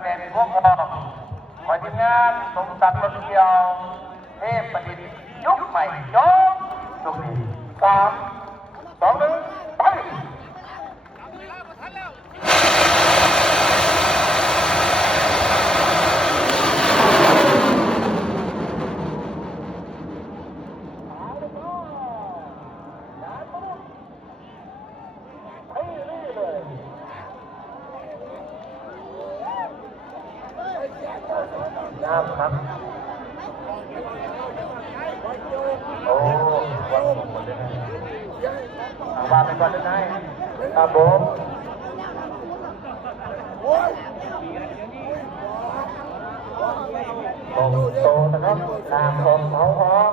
tại đèn quốc hồn và tiếp น้ำครับ โอ้วันผมหมดเลยนะเอาวางไปก่อนเลยนะครับผมโตโตนะครับน้ำของเขาหอม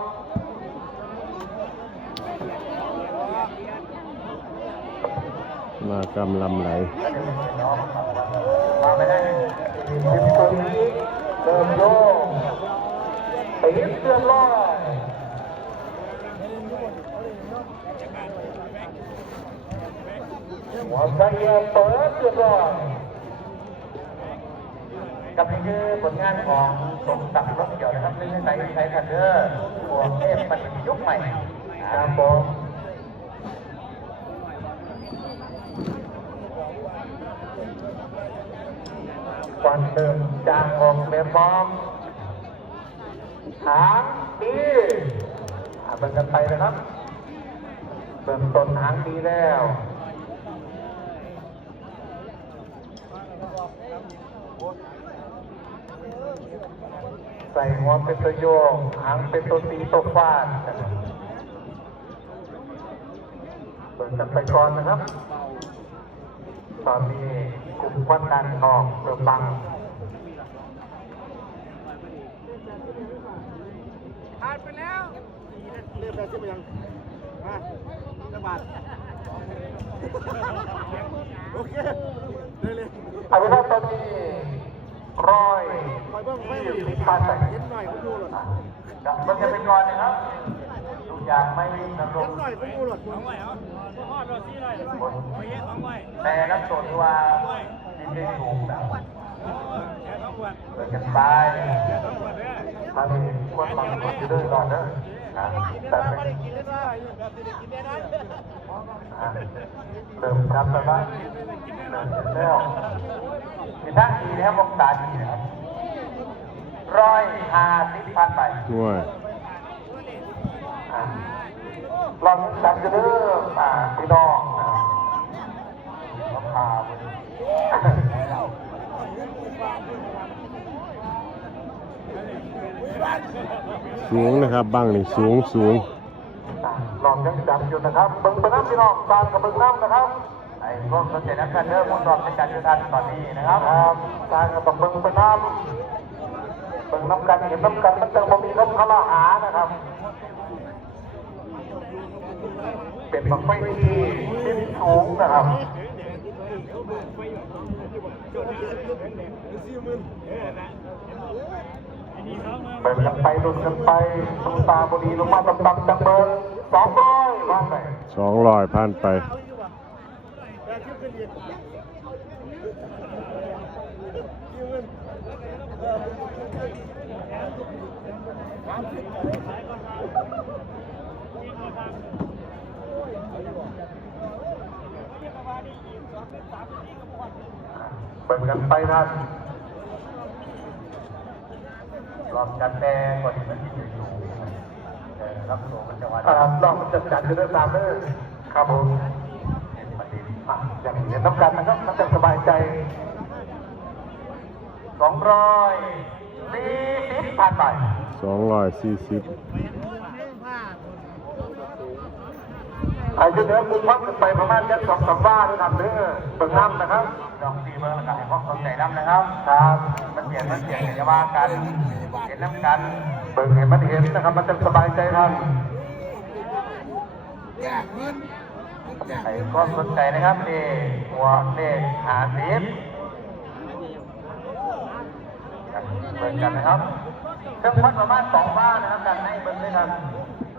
มากำลำไหลวางไปได้สิบตัวนี้ เดินโยกตีเสื้อลอยหัวใจเปิดเสื้อลอยกับนี่คือผลงานของสมศักดิ์รถเกี่ยวนะครับซึ่งในไทยไทยคันเดอร์ตัวเทพมันเป็นยุคใหม่ครับผม ควันเดิมจางออกแบบฟองหางดีอ่าเบิ่งกันไปนะครับเบิ่งต้นหางดีแล้วใส่หัวเป็นตัวโยงหางเป็นตัวตีตัวฟาดเบิ่งกันไปก่อนนะครับ ตอนนี้กลุ่มควันดันออกเติมบังผ่านไปแล้วเรียบร้อยใช่ไหมยังมาจังหวัดโอเคเลยเลยเอาเป็นว่าตอนนี้ร้อยคอยเบิ่งไม่ยี่เห็นสิบพันไปเห็นหน่อยผมดูหลดกับมันจะเป็นก่อนนะครับทุกอย่างไม่นำลเห็งนหน่อยผมดูหลดผม แต่นักโทษที่ว่าที่ได้ถูกนะเปิดกันไปทางนี้ควรฟังคนซิเดอร์ก่อนนะแต่เป็นไม่ได้กินได้ได้แบบไม่ได้กินะเริ่มครับแล้วนะเริ่มเร็วมีท่าดีนะครับวงตาดีนะครับร้อยห้าสิบพันไปง่วย ลองจับจะเริ่มอ่าพี่น้องนะครับราคาเว้ยสูงนะครับบังนี่สูงสูงลองยังจับอยู่นะครับเบิ้งไปน้ำพี่น้องตามกับเบิ้งน้ำนะครับไอ้พวกสนใจนักการเมืองมุนรอบในการยุทธานตอนนี้นะครับตามกับเบิ้งไปน้ำเบิ้งน้ำกันเห็นน้ำกันมันจะมีลมพลาหานะครับ เป็นบังไฟที่ที่สูงนะครับไปกันไปลุนกันไปตุงตาบดีลงมาตำตำจังเบิร์สองร้อยผ่านไปสองร้อยผ่านไป แต่ชื่อเป็นเย็นยืน เปิดกันไปท่านรอบจัดแดงกว่าที่มันที่อยู่อยู่รับตัวมันจะว่าครับรอบมันจะจัดอยู่ด้ตามเด้อครับผมประเด็นอะอย่างนี้ต้องการนะครับมันจะสบายใจสองร้อยสี่สิบพันไปสองร้อยสี่สิบอายุเหนือมุมพักขึ้นไปประมาณแค่สองสามบ้านด้วยกันเด้อเบิ่งน้ำนะครับ ลองตีเบิ่งนะครับให้พวกสนใจน้ำนะครับ ครับมันเปลี่ยนมันเปลี่ยนอย่าว่ากันเห็นน้ำกันเบิ่งเห็นมันเห็นนะครับ มันจะสบายใจท่านไอ้ก็สนใจนะครับนี่หัวเลขหาสิบเบิ่งกันนะครับเครื่องพัดประมาณสองบ้านนะครับกันให้เบิ่งด้วยกัน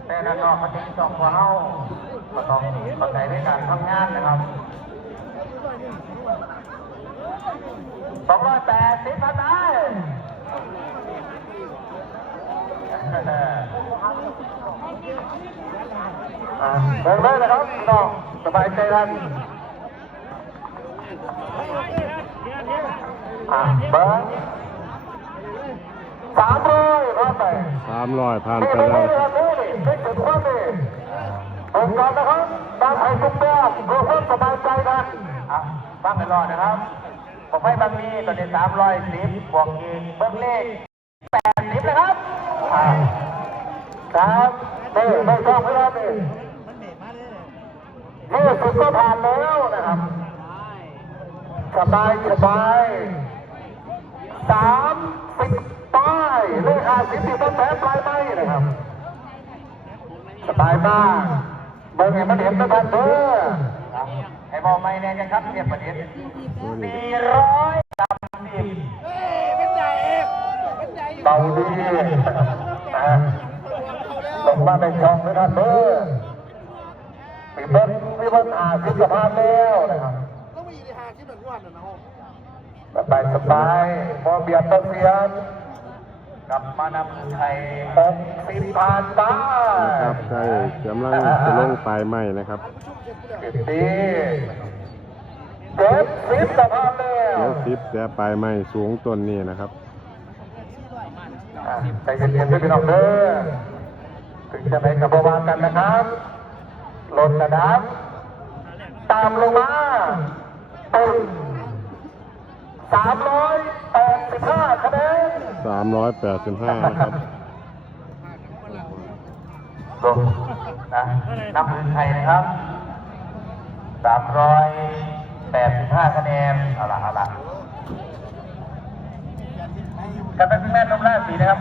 แต่ด้านนอกมันจะมีสองหัวเฮาก็ต้องเข้าใจในการทำงานนะครับ สองร้อยแปดสิบพันไม้เดินเลยนะครับน้องสบายใจรันเบิร์สามร้อยผ่านไปสามร้อยผ่านไปแล้วองค์กรนะครับตามใจสุกแก้วเพื่อสบายใจกันฟังกันรอนะครับ ผมให้บางมีตัวนี้สามร้อยสิบบวกอีกเบิ้งเลขแปดสิบนะครับครับนี่ไม่ชอบไม่ได้นี่นี่สุดก็ผ่านแล้วนะครับ สบายสบายสามสิบป้ายเลขห้าสิบสิบต้นแสนปลายไม้นะครับ สบายมากเบิ่งให้มันเห็นนะท่านเด้อ ให้บอกไม่แน่ยังครับเรียบประเด็นสี่ร้อยสามสิบเฮ้ยเป็นใหญ่เองเป็นใหญ่เบาดีนะลงมาในช่องนะท่านเด้อมีเบิ้งมีเบิ้งอาสิบสะพานแล้วนะครับต้องมีดีหาที่เหมือนวันนะน้องสบายสบายพอเบียดต้นเบียด กลับมานำไทยหกสิบผ่านไปนะครับใกล้กำลังจะลงปลายไม้นะครับสิบปีเจ็ดสิบสะพานแล้วเดี๋ยวสิบแต่ปลายไม้สูงต้นนี้นะครับใจเย็นๆด้วยพี่น้องเด้อถึงจะไปกับวางกันนะครับลดระดับตามลงมาเป็นสามร้อย แปดสิบห้าคะแนนสามร้อยแปดสิบห้านะครับลงนะนับมือไทยนะครับสามร้อยแปดสิบห้าคะแนนเอาละเอาละกันเป็นแม่นมราศีนะครับ